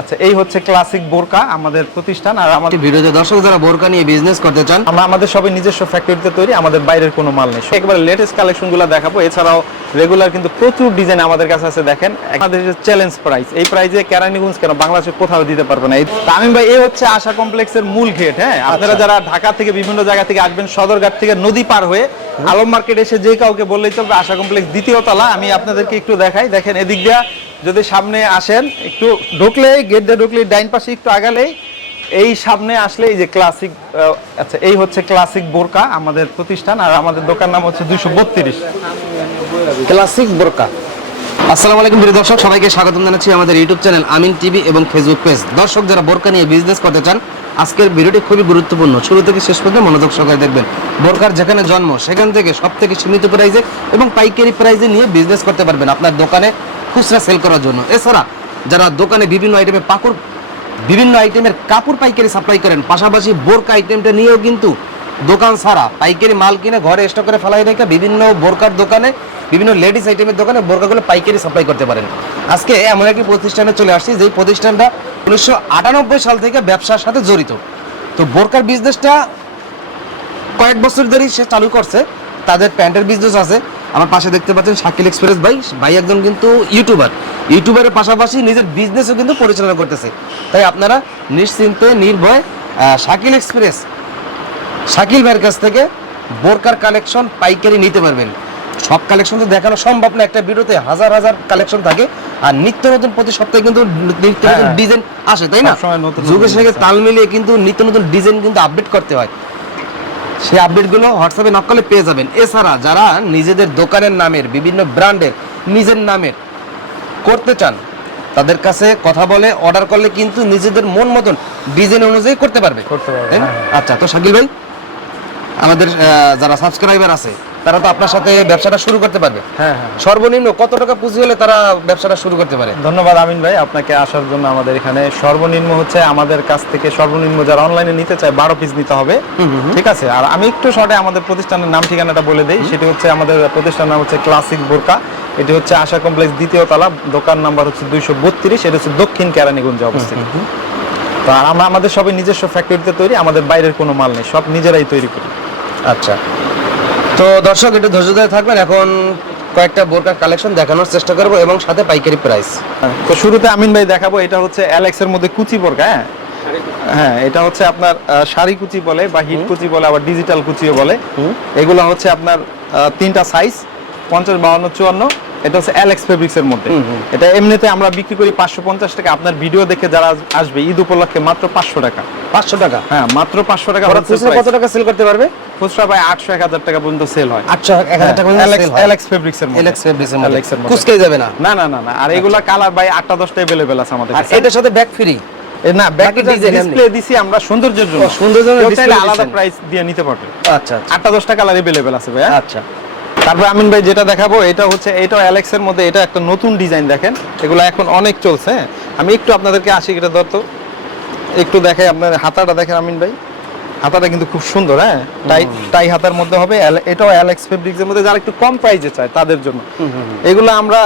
আচ্ছা এই হচ্ছে ক্লাসিক বোরকা আমাদের প্রতিষ্ঠান আর আমাদের ভিডিওতে দর্শক যারা বোরকা নিয়ে বিজনেস করতে চান আমরা আমাদের সবই নিজস্ব ফ্যাক্টরিতে তৈরি আমাদের বাইরের কোনো মাল নেই। একেবারে লেটেস্ট কালেকশনগুলো দেখাবো। এছাড়াও রেগুলার কিন্তু প্রচুর ডিজাইন আমাদের কাছে আছে দেখেন। আমাদের চ্যালেঞ্জ প্রাইস এই কেরানীগঞ্জ কেন বাংলাদেশে কোথাও দিতে পারবে না? এই তামিম ভাই এই হচ্ছে আশা কমপ্লেক্সের মূল গেট হ্যাঁ? আপনারা যারা ঢাকা থেকে বিভিন্ন জায়গা থেকে আসবেন সদরঘাট থেকে নদী পার হয়ে আলম মার্কেট এসে যে কাউকে বললেই চলবে আশা কমপ্লেক্স দ্বিতীয় তলা। আমি আপনাদেরকে একটু দেখাই। দেখেন এদিক দিয়া যদি সামনে আসেন, একটু ঢুকলেই গেট দিয়ে ঢুকলেই, ডাইন পাশে একটু আগালেই, এই সামনে আসলে এই যে ক্লাসিক আচ্ছা এই হচ্ছে ক্লাসিক বোরকা আমাদের প্রতিষ্ঠান, আর আমাদের দোকান নাম হচ্ছে দুইশো বত্রিশ। ক্লাসিক বোরকা। আসসালামু আলাইকুম প্রিয় দর্শক, সবাইকে স্বাগতম জানাচ্ছি আমাদের ইউটিউব চ্যানেল আমিন টিভি এবং ফেসবুক পেজ দর্শক, যারা বোরকা নিয়ে বিজনেস করতে চান, আজকের ভিডিওটি খুবই গুরুত্বপূর্ণ। শুরু থেকে শেষ পর্যন্ত মনোযোগ সহকারে দেখবেন। বোরকার যেখানে জন্ম, সেখান থেকে সব থেকে সীমিত প্রাইজে এবং পাইকারি প্রাইজে নিয়ে বিজনেস করতে পারবেন আপনার দোকানে। খুচরা সেল করার জন্য। এছাড়া যারা দোকানে বিভিন্ন আইটেমে পাকুর বিভিন্ন আইটেমের কাপড় পাইকারি সাপ্লাই করেন, পাশাপাশি বোরকা আইটেমটা নিয়েও কিন্তু দোকান ছাড়া পাইকারি মাল কিনে ঘরে স্টক করে ফেলাই রেখে বিভিন্ন বোরকার দোকানে, বিভিন্ন লেডিস আইটেমের দোকানে বোরকাগুলো পাইকারি সাপ্লাই করতে পারেন। আজকে এমন একটি প্রতিষ্ঠানে চলে আসছি, যেই প্রতিষ্ঠানটা উনিশশো আটানব্বই সাল থেকে ব্যবসার সাথে জড়িত। তো বোরকার বিজনেসটা কয়েক বছর ধরেই সে চালু করছে, তাদের প্যান্টের বিজনেস আছে। আমার পাশে দেখতে পাচ্ছেন শাকিল এক্সপ্রেস ভাই। ভাই একজন কিন্তু ইউটিউবার। ইউটিউবারের পাশাপাশি নিজের বিজনেসও কিন্তু পরিচালনা করতেছে। তাই আপনারা নিশ্চিন্তে নির্ভয় শাকিল এক্সপ্রেস শাকিল ভাইয়ের কাছ থেকে বোরকার কালেকশন পাইকারি নিতে পারবেন। সব কালেকশন তো দেখানো সম্ভব না একটা ভিডিওতে হাজার হাজার কালেকশন থাকে। আর নিত্য নতুন প্রতি সপ্তাহে কিন্তু নিত্য নতুন হ্যাঁ। ডিজাইন আসে তাই না? যুগের সঙ্গে তাল মিলিয়ে কিন্তু নিত্য নতুন ডিজাইন কিন্তু আপডেট করতে হয়। সেই আপডেটগুলো হোয়াটসঅ্যাপে নক করলে পেয়ে যাবেন। এছাড়া যারা নিজেদের দোকানের নামের বিভিন্ন ব্র্যান্ডের নিজের নামের করতে চান তাদের কাছে কথা বলে অর্ডার করলে কিন্তু নিজেদের মন মতন ডিজাইন অনুযায়ী করতে পারবে। করতে পারবে? হ্যাঁ, আচ্ছা তো শাকিল ভাই আমাদের যারা সাবস্ক্রাইবার আছে তারা তো আপনার সাথে ব্যবসাটা শুরু করতে পারবে। হ্যাঁ হ্যাঁ সর্বনিম্ন কত টাকা পুঁজি হলে তারা ব্যবসাটা শুরু করতে পারে? ধন্যবাদ আমিন ভাই আপনাকে আসার জন্য আমাদের এখানে সর্বনিম্ন হচ্ছে আমাদের কাছ থেকে সর্বনিম্ন যারা অনলাইনে নিতে চায় বারো পিস নিতে হবে। ঠিক আছে? আর আমি একটু শর্টে আমাদের প্রতিষ্ঠানের নাম ঠিকানাটা বলে দিই। সেটি হচ্ছে আমাদের প্রতিষ্ঠানের নাম হচ্ছে ক্লাসিক বোরকা এটি হচ্ছে আশা কমপ্লেক্স দ্বিতীয় তলা। দোকান নাম্বার হচ্ছে দুইশো বত্রিশ। এটা হচ্ছে দক্ষিণ কেরানীগঞ্জে অবস্থিত। তো আমরা আমাদের সবই নিজস্ব ফ্যাক্টরিতে তৈরি আমাদের বাইরের কোনো মাল নেই। সব নিজেরাই তৈরি করি। আচ্ছা। তো দর্শক একটু ধৈর্য ধরে থাকবেন। এখন কয়েকটা বোরকার কালেকশন দেখানোর চেষ্টা করব এবং সাথে পাইকারি প্রাইস। তো শুরুতে আমিন ভাই দেখাবো এটা হচ্ছে অ্যালেক্সের মধ্যে কুচি বোরকা হ্যাঁ? হ্যাঁ এটা হচ্ছে আপনার শাড়ি কুচি বলে বা হিট কুচি বলে আবার ডিজিটাল কুচিও বলে। এগুলো হচ্ছে আপনার তিনটা সাইজ পঞ্চাশ বাউন্ন চুয়ান্ন। এটা হচ্ছে অ্যালেক্স মধ্যে। এটা এমনিতে আমরা বিক্রি করি পাঁচশো পঞ্চাশ টাকা। আপনার ভিডিও দেখে যারা আসবে ঈদ উপলক্ষে মাত্র পাঁচশো টাকা। পাঁচশো টাকা? হ্যাঁ মাত্র পাঁচশো টাকা কত টাকা সেল করতে পারবে? খুচরা প্রায় আটশো এক হাজার টাকা পর্যন্ত সেল হয়। আটশো এক হাজার টাকা অ্যালেক্স ফেব্রিক্সের মধ্যে। কুচকে যাবে না? না না না আর এগুলা কালার বাই আটটা দশটা অ্যাভেলেবেল আছে আমাদের আর এটার সাথে ব্যাক ফ্রি না ব্যাক ডিসপ্লে দিছি আমরা সৌন্দর্যের জন্য। সৌন্দর্যের জন্য আলাদা প্রাইস দিয়ে নিতে পারবে। আচ্ছা আচ্ছা। আটটা দশটা কালার অ্যাভেলেবেল আছে ভাইয়া। আচ্ছা। তারপর আমিন ভাই যেটা দেখাবো, এটা হচ্ছে এটা অ্যালেক্সের মধ্যে, এটা একটা নতুন ডিজাইন দেখেন। এগুলো এখন অনেক চলছে হ্যাঁ? আমি একটু আপনাদেরকে আসি এটা ধরতো। একটু দেখাই আপনার হাতাটা, দেখেন আমিন ভাই। হাতাটা কিন্তু খুব সুন্দর হ্যাঁ? টাই টাই হাতার মধ্যে হবে এটাও অ্যালেক্স ফেব্রিক্স এর মধ্যে যারা একটু কম প্রাইসে চায় তাদের জন্য। এগুলো আমরা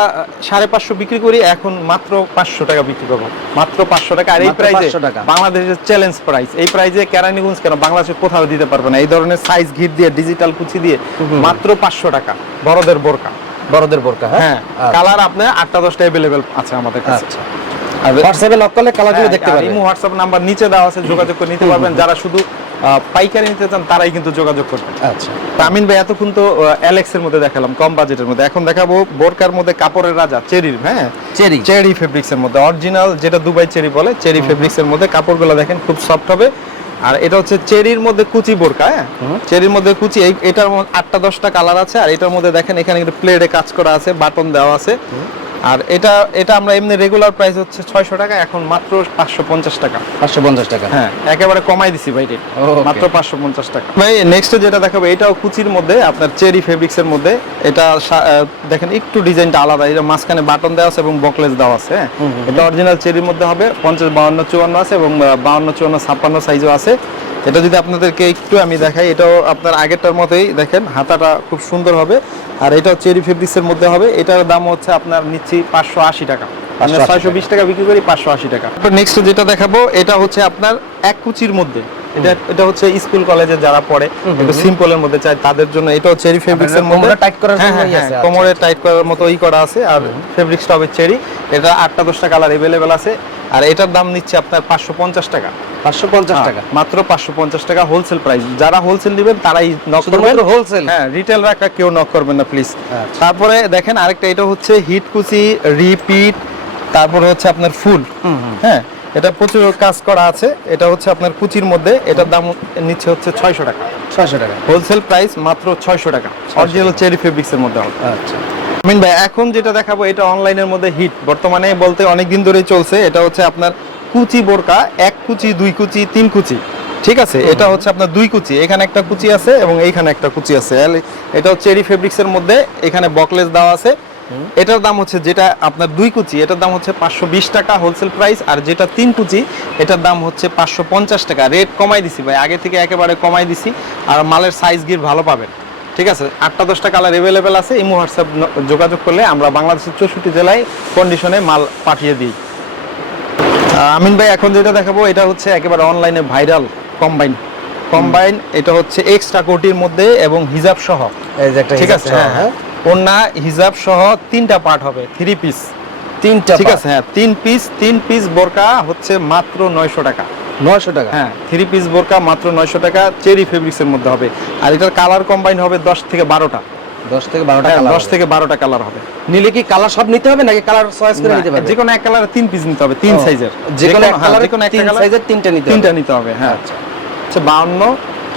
সাড়ে পাঁচশো বিক্রি করি এখন মাত্র পাঁচশো টাকা বিক্রি করব। মাত্র পাঁচশো টাকা আর এই মাত্র প্রাইসে 500 টাকা। বাংলাদেশের চ্যালেঞ্জ প্রাইস এই প্রাইসে কেরানীগঞ্জ কেন বাংলাদেশে কোথাও দিতে পারবে না? এই ধরনের সাইজ ঘিট দিয়ে ডিজিটাল কুচি দিয়ে মাত্র পাঁচশো টাকা। বড়দের বোরকা। বড়দের বোরকা হ্যাঁ? হ্যাঁ কালার আপনার আটটা দশটা অ্যাভেলেবেল আছে আমাদের কাছে। আচ্ছা। আর হোয়াটসঅ্যাপে নক করলে কালারগুলো দেখতে পারবে। ইমো হোয়াটসঅ্যাপ নাম্বার নিচে দেওয়া আছে যোগাযোগ করে নিতে পারবেন। যারা শুধু পাইকারি নিতে চান তারাই কিন্তু যোগাযোগ করবেন আচ্ছা। তা আমিন ভাই এতক্ষণ তো অ্যালেক্স এর মধ্যে দেখালাম কম বাজেটের মধ্যে। এখন দেখাবো বোরকার মধ্যে কাপড়ের রাজা চেরির হ্যাঁ? চেরি। চেরি ফেব্রিক্স এর মধ্যে। অরিজিনাল যেটা দুবাই চেরি বলে চেরি ফেব্রিক্স এর মধ্যে কাপড়গুলো দেখেন খুব সফট হবে। আর এটা হচ্ছে চেরির মধ্যে কুচি বোরকা হ্যাঁ? চেরির মধ্যে কুচি এই এটার আটটা দশটা কালার আছে। আর এটার মধ্যে দেখেন এখানে কিন্তু প্লেটে কাজ করা আছে বাটন দেওয়া আছে। আর এটা এটা আমরা এমনি রেগুলার প্রাইস হচ্ছে ছয়শো টাকা এখন মাত্র পাঁচশো পঞ্চাশ টাকা। পাঁচশো পঞ্চাশ টাকা? হ্যাঁ একেবারে কমাই দিছি ভাই মাত্র পাঁচশো পঞ্চাশ টাকা। ভাই নেক্সট যেটা দেখাবো এটাও কুচির মধ্যে আপনার চেরি ফেব্রিক্স এর মধ্যে এটা দেখেন একটু ডিজাইনটা আলাদা এটা মাঝখানে বাটন দেওয়া আছে এবং বকলেস দেওয়া আছে হ্যাঁ? এটা অরিজিনাল চেরির মধ্যে হবে পঞ্চাশ বাউন্ন চুয়ান্ন আছে এবং বাউন্ন চুয়ান্ন ছাপ্পান্ন সাইজও আছে। এটা যদি আপনাদেরকে একটু আমি দেখাই এটাও আপনার আগেরটার মতোই দেখেন হাতাটা খুব সুন্দর হবে। আর এটাও চেরি ফেব্রিক্স এর মধ্যে হবে। এটার দাম হচ্ছে আপনার নিচ্ছি পাঁচশো আশি টাকা। 580 ছয়শো বিশ টাকা বিক্রি করি পাঁচশো আশি টাকা। তারপর নেক্সট যেটা দেখাবো এটা হচ্ছে আপনার এক কুচির মধ্যে। এটা এটা হচ্ছে স্কুল কলেজে যারা পড়ে একটু সিম্পলের মধ্যে চাই তাদের জন্য এটা হচ্ছে চেরি ফেব্রিক্স এর মধ্যে। tight করার হ্যাঁ, হ্যাঁ, আছে, হ্যাঁ, আচ্ছা, কোমরে টাইট করার মতো ই করা আছে। আর ফেব্রিক্সটা হবে চেরি এটা আটটা দশটা কালার এভেলেবেল আছে। আর এটার দাম নিচ্ছে আপনার পাঁচশো পঞ্চাশ টাকা। পাঁচশো পঞ্চাশ টাকা? মাত্র পাঁচশো পঞ্চাশ টাকা হোলসেল প্রাইস যারা হোলসেল নেবেন তারাই নক করবেন। হোলসেল হ্যাঁ রিটেল রাখা কেউ নক করবেন না প্লিজ আচ্ছা। তারপরে দেখেন আরেকটা এটা হচ্ছে হিট কুচি রিপিট তারপরে হচ্ছে আপনার ফুল। হ্যাঁ এটা প্রচুর কাজ করা আছে। এটা হচ্ছে আপনার কুচির মধ্যে এটার দাম নিচ্ছে হচ্ছে ছয়শো টাকা। ছয়শো টাকা। হোলসেল প্রাইস মাত্র ছয়শো টাকা। অরিজিনাল চেরি ফেব্রিক্স এর মধ্যে হবে। আচ্ছা। আমিন ভাই এখন যেটা দেখাবো এটা অনলাইনের মধ্যে হিট বর্তমানে বলতে অনেক দিন ধরেই চলছে এটা হচ্ছে আপনার কুচি বোরকা এক কুচি দুই কুচি তিন কুচি। ঠিক আছে? এটা হচ্ছে আপনার দুই কুচি। এখানে একটা কুচি আছে এবং এইখানে একটা কুচি আছে। এটা হচ্ছে চেরি ফেব্রিক্স এর মধ্যে এখানে বকলেস দেওয়া আছে। এটার দাম হচ্ছে যেটা আপনার দুই কুচি এটার দাম হচ্ছে পাঁচশো বিশ টাকা হোলসেল প্রাইস আর যেটা তিন কুচি এটার দাম হচ্ছে পাঁচশো পঞ্চাশ টাকা। রেট কমাই দিছি ভাই আগে থেকে একেবারে কমাই দিছি আর মালের সাইজ গির ভালো পাবেন। ঠিক আছে আটটা দশটা কালার এভেলেবেল আছে ইমো হোয়াটসঅ্যাপ যোগাযোগ করলে আমরা বাংলাদেশের চৌষট্টি জেলায় কন্ডিশনে মাল পাঠিয়ে দিই। আমিন ভাই এখন যেটা দেখাবো এটা হচ্ছে একেবারে অনলাইনে ভাইরাল কম্বাইন কম্বাইন এটা হচ্ছে এক্সট্রা কোটির মধ্যে এবং হিজাব সহ। এই যে একটা ঠিক আছে? হ্যাঁ হ্যাঁ। ওনা হিজাব সহ তিনটা পার্ট হবে থ্রি পিস তিনটা ঠিক আছে? হ্যাঁ তিন পিস তিন পিস বোরকা হচ্ছে মাত্র নয়শো টাকা। নয়শো টাকা। হ্যাঁ থ্রি পিস বোরকা মাত্র নয়শো টাকা চেরি ফেব্রিক্সের মধ্যে হবে। আর এটার কালার কম্বাইন হবে দশ থেকে বারোটা। দশ থেকে বারোটা হ্যাঁ, কালার দশ থেকে বারোটা কালার হবে। নিলে কি কালার সব নিতে হবে নাকি কালার চয়েস করে নিতে পারবে? যে কোনো এক কালারে তিন পিস নিতে হবে তিন সাইজের যে কোনো এক কালারে কোনো সাইজের তিনটা নিতে হবে। তিনটা নিতে হবে হ্যাঁ। আচ্ছা। হচ্ছে বাউন্ন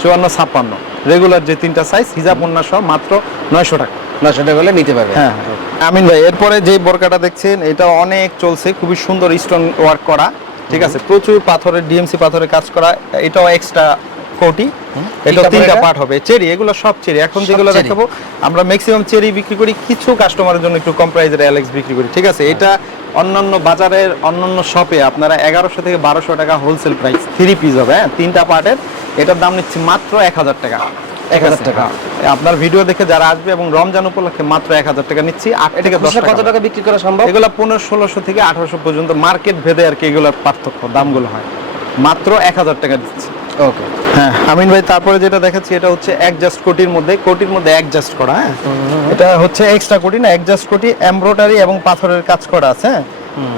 চুয়ান্ন ছাপ্পান্ন। রেগুলার যে তিনটা সাইজ হিজাব ওন্না সহ মাত্র নয়শো টাকা। নয়শো টাকা হলে নিতে পারবে। হ্যাঁ হ্যাঁ। আমিন ভাই এরপরে যে বোরকাটা দেখছেন এটা অনেক চলছে খুবই সুন্দর স্টোন ওয়ার্ক করা। ঠিক আছে প্রচুর পাথরের ডিএমসি পাথরের কাজ করা এটাও এক্সট্রা কোটি। এটা তিনটা পার্ট হবে। চেরি এগুলো সব চেরি। এখন যেগুলো দেখাবো আমরা ম্যাক্সিমাম চেরি বিক্রি করি কিছু কাস্টমারের জন্য একটু কম প্রাইজের অ্যালেক্স বিক্রি করি ঠিক আছে? এটা অন্যান্য বাজারের অন্যান্য শপে আপনারা এগারোশো থেকে বারোশো টাকা হোলসেল প্রাইস থ্রি পিস হবে হ্যাঁ? তিনটা পার্টের এটার দাম নিচ্ছি মাত্র এক হাজার টাকা। এক হাজার টাকা। আপনার ভিডিও দেখে যারা আসবে এবং রমজান উপলক্ষে মাত্র এক হাজার টাকা নিচ্ছি আট থেকে দশ কত টাকা টাকা বিক্রি করা সম্ভব? এগুলো পনেরো ষোলোশো থেকে আঠারোশো পর্যন্ত মার্কেট ভেদে আর কি এগুলোর পার্থক্য দামগুলো হয়। মাত্র এক হাজার টাকা দিচ্ছি। ওকে। হ্যাঁ আমিন ভাই তারপরে যেটা দেখাচ্ছি এটা হচ্ছে অ্যাডজাস্ট কোটির মধ্যে কোটির মধ্যে অ্যাডজাস্ট করা হ্যাঁ? এটা হচ্ছে এক্সট্রা কোটি না অ্যাডজাস্ট কোটি এমব্রয়ডারি এবং পাথরের কাজ করা আছে হ্যাঁ?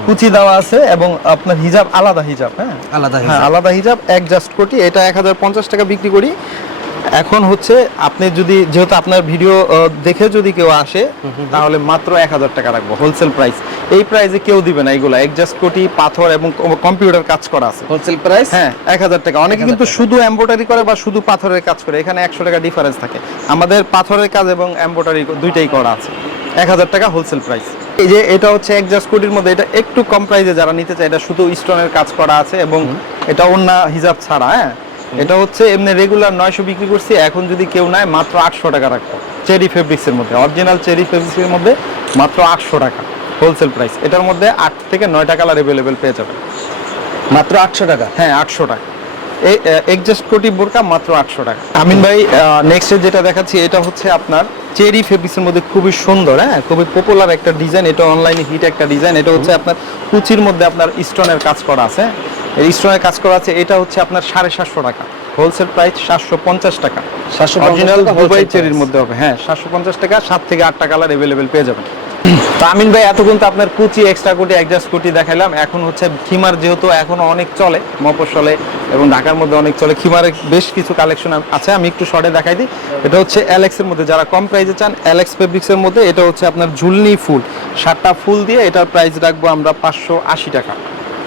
কুচি দেওয়া আছে এবং আপনার হিজাব আলাদা হিজাব হ্যাঁ? আলাদা হ্যাঁ আলাদা হিজাব অ্যাডজাস্ট কোটি এটা এক হাজার পঞ্চাশ টাকা বিক্রি করি এখন হচ্ছে আপনি যদি যেহেতু আপনার ভিডিও দেখে যদি কেউ আসে তাহলে মাত্র এক হাজার টাকা রাখব হোলসেল প্রাইস এই প্রাইসে কেউ দিবে না এগুলো অ্যাডজাস্ট কোটি পাথর এবং কম্পিউটার কাজ করা আছে। হোলসেল প্রাইস হ্যাঁ এক হাজার টাকা। অনেকে কিন্তু শুধু এম্ব্রয়ডারি করে বা শুধু পাথরের কাজ করে এখানে একশো টাকা ডিফারেন্স থাকে। আমাদের পাথরের কাজ এবং এম্ব্রয়ডারি দুইটাই করা আছে। এক হাজার টাকা হোলসেল প্রাইস এই যে এটা হচ্ছে একজাস্ট কোটির মধ্যে এটা একটু কম প্রাইসে যারা নিতে চায় এটা শুধু স্টোনের কাজ করা আছে এবং এটা অন্য হিজাব ছাড়া হ্যাঁ। এটা হচ্ছে এমনি রেগুলার নয়শো বিক্রি করছি এখন যদি কেউ নেয় মাত্র আটশো টাকা রাখব। চেরি ফেব্রিক্সের মধ্যে অরিজিনাল চেরি ফেব্রিক্সের মধ্যে মাত্র আটশো টাকা হোলসেল প্রাইস এটার মধ্যে আট থেকে নয়টা কালার অ্যাভেলেবেল পেয়ে যাবেন। মাত্র আটশো টাকা? হ্যাঁ আটশো টাকা। এই এক্সাস্ট কোটি বোরকা মাত্র আটশো টাকা। আমিন ভাই নেক্সট যেটা দেখাচ্ছি এটা হচ্ছে আপনার চেরি ফেব্রিক্সের মধ্যে খুবই সুন্দর হ্যাঁ? খুবই পপুলার একটা ডিজাইন এটা অনলাইনে হিট একটা ডিজাইন এটা হচ্ছে আপনার কুচির মধ্যে আপনার স্টোনের কাজ করা আছে এই স্টোনের কাজ করা আছে এটা হচ্ছে আপনার সাড়ে সাতশো টাকা। হোলসেল প্রাইস সাতশো পঞ্চাশ টাকা। সাতশো অরিজিনাল দুবাই চেরির মধ্যে হবে। হ্যাঁ সাতশো পঞ্চাশ টাকা সাত থেকে আটটা কালার অ্যাভেলেবেল পেয়ে যাবেন। তো আমিন ভাই এতক্ষণ তো আপনার কুচি এক্সট্রা কুটি অ্যাডজাস্ট কুটি দেখাইলাম। এখন হচ্ছে খিমার যেহেতু এখনও অনেক চলে মফস্বলে এবং ঢাকার মধ্যে অনেক চলে খিমারের বেশ কিছু কালেকশন আছে আমি একটু শর্টে দেখাই দিই। এটা হচ্ছে অ্যালেক্সের মধ্যে যারা কম প্রাইসে চান অ্যালেক্স ফেব্রিক্সের মধ্যে এটা হচ্ছে আপনার ঝুলনি ফুল। সাতটা ফুল দিয়ে এটার প্রাইস রাখব আমরা পাঁচশো আশি টাকা।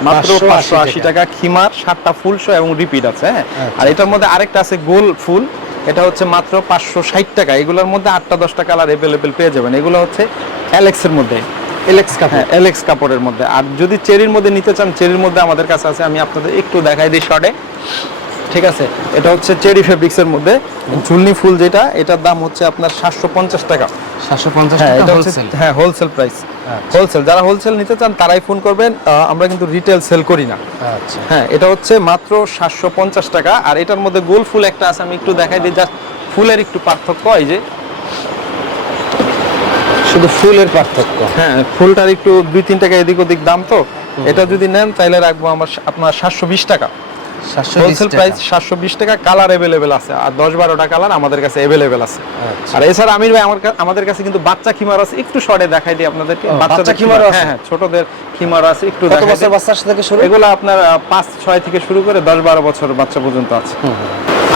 মাত্র 580 পাঁচশো আশি টাকা। খিমার সাতটা ফুল শো এবং রিপিট আছে হ্যাঁ? আচ্ছা। আর এটার মধ্যে আরেকটা আছে গোল ফুল এটা হচ্ছে মাত্র পাঁচশো ষাট টাকা। এগুলোর মধ্যে আটটা দশটা কালার অ্যাভেলেবেল পেয়ে যাবেন। এগুলো হচ্ছে অ্যালেক্সের মধ্যে। এলেক্স কাপড়। হ্যাঁ এলেক্স কাপড়ের মধ্যে। আর যদি চেরির মধ্যে নিতে চান চেরির মধ্যে আমাদের কাছে আছে আমি আপনাদের একটু দেখাই দিই শর্টে ঠিক আছে? এটা হচ্ছে চেরি ফেব্রিক্সের মধ্যে। ঝুলনি ফুল যেটা এটার দাম হচ্ছে আপনার সাতশো পঞ্চাশ টাকা। সাতশো পঞ্চাশ হ্যাঁ টাকা হোলসেল হ্যাঁ হোলসেল প্রাইস। হোলসেল যারা হোলসেল নিতে চান তারাই ফোন করবেন। আমরা কিন্তু রিটেল সেল করি না। আচ্ছা। হ্যাঁ এটা হচ্ছে মাত্র সাতশো পঞ্চাশ টাকা। আর এটার মধ্যে গোল ফুল একটা আছে আমি একটু দেখাই দিই। জাস্ট ফুলের একটু পার্থক্য এই যে। শুধু ফুলের পার্থক্য? হ্যাঁ ফুলটার একটু দুই তিন টাকা এদিক ওদিক দাম তো। এটা যদি নেন তাহলে রাখব আমার আপনার সাতশো বিশ টাকা। হোলসেল প্রাইস সাতশো বিশ টাকা কালার অ্যাভেলেবেল আছে আর দশ বারোটা কালার আমাদের কাছে অ্যাভেলেবেল আছে। আচ্ছা। আর এছাড়া আমির ভাই আমার আমাদের কাছে কিন্তু বাচ্চা খিমার আছে একটু শর্টে দেখাই দিই আপনাদেরকে। বাচ্চা খিমার আছে? হ্যাঁ হ্যাঁ ছোটদের খিমার আছে একটু বছর দিই। থেকে শুরু? এগুলো আপনার পাঁচ ছয় থেকে শুরু করে দশ বারো বছর বাচ্চা পর্যন্ত আছে।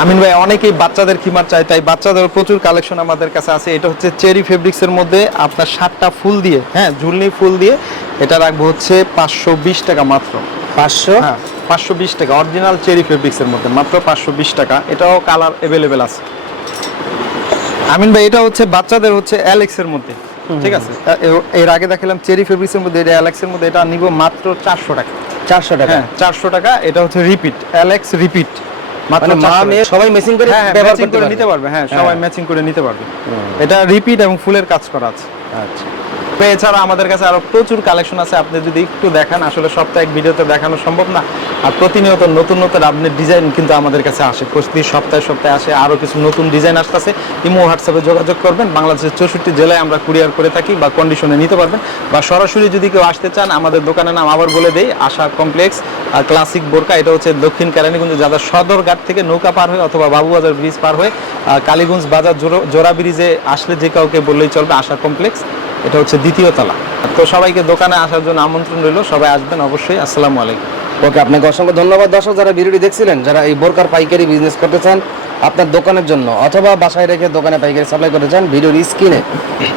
আমিন ভাই অনেকেই বাচ্চাদের খিমার চায় তাই বাচ্চাদের প্রচুর কালেকশন আমাদের কাছে আছে। এটা হচ্ছে চেরি ফেব্রিক্স এর মধ্যে আপনার সাতটা ফুল দিয়ে হ্যাঁ ঝুলনি ফুল দিয়ে এটা রাখব হচ্ছে পাঁচশো বিশ টাকা মাত্র। পাঁচশো? হ্যাঁ। পাঁচশো বিশ টাকা। অরিজিনাল চেরি ফেব্রিক্স এর মধ্যে মাত্র পাঁচশো বিশ টাকা। এটাও কালার অ্যাভেলেবেল আছে। আমিন ভাই এটা হচ্ছে বাচ্চাদের হচ্ছে অ্যালেক্স এর মধ্যে। ঠিক আছে? এর আগে দেখালাম চেরি ফেব্রিক্স এর মধ্যে এটা অ্যালেক্স এর মধ্যে এটা নিব মাত্র চারশো টাকা। চারশো টাকা? হ্যাঁ চারশো টাকা। এটা হচ্ছে রিপিট অ্যালেক্স রিপিট মাত্র মানে মা 400 মেয়ে সবাই মেশিন করে হ্যাঁ ব্যবহার করতে পারবে। নিতে পারবে। হ্যাঁ সবাই হ্যাঁ। ম্যাচিং করে নিতে পারবে। এটা রিপিট এবং ফুলের কাজ করা আছে। আচ্ছা। তো এছাড়া আমাদের কাছে আরও প্রচুর কালেকশন আছে। আপনি যদি একটু দেখান, আসলে সপ্তাহে এক ভিডিওতে দেখানো সম্ভব না। আর প্রতিনিয়ত নতুন নতুন আপনার ডিজাইন কিন্তু আমাদের কাছে আসে। প্রতি সপ্তাহে সপ্তাহে আসে, আরও কিছু নতুন ডিজাইন আসতেছে। ইমো হোয়াটসঅ্যাপে যোগাযোগ করবেন। বাংলাদেশের চৌষট্টি জেলায় আমরা কুরিয়ার করে থাকি বা কন্ডিশনে নিতে পারবেন। বা সরাসরি যদি কেউ আসতে চান, আমাদের দোকানের নাম আবার বলে দেই, আশা কমপ্লেক্স আর ক্লাসিক বোরকা। এটা হচ্ছে দক্ষিণ কেরানীগঞ্জ যাদের সদরঘাট থেকে নৌকা পার হয়ে অথবা বাবুবাজার ব্রিজ পার হয়ে কালীগঞ্জ বাজার জোড়া ব্রিজে আসলে যে কাউকে বললেই চলবে, আশা কমপ্লেক্স এটা হচ্ছে দ্বিতীয় তলা। তো সবাইকে দোকানে আসার জন্য আমন্ত্রণ রইল, সবাই আসবেন অবশ্যই, আসসালামু আলাইকুম। ওকে, আপনাকে অসংখ্য ধন্যবাদ। দর্শক, যারা ভিডিওটি দেখছিলেন, যারা এই বোরকার পাইকারি বিজনেস করতে চান, আপনার দোকানের জন্য অথবা বাসায় রেখে দোকানে পাইকারি সাপ্লাই করতে চান, ভিডিওর স্ক্রিনে,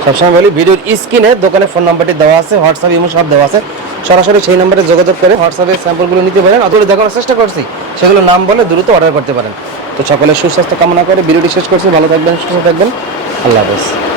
সবসময় বলি, ভিডিওর স্ক্রিনে দোকানে ফোন নাম্বারটি দেওয়া আছে হোয়াটসঅ্যাপ ইমো সব দেওয়া আছে। সরাসরি সেই নাম্বারে যোগাযোগ করে হোয়াটসঅ্যাপে স্যাম্পলগুলো নিতে পারেন, অথবা দেখানোর চেষ্টা করছি, সেগুলো নাম বলে দ্রুত অর্ডার করতে পারেন। তো সকলে সুস্বাস্থ্য কামনা করে ভিডিওটি শেষ করছি, ভালো থাকবেন, সুস্থ থাকবেন, আল্লাহ হাফেজ।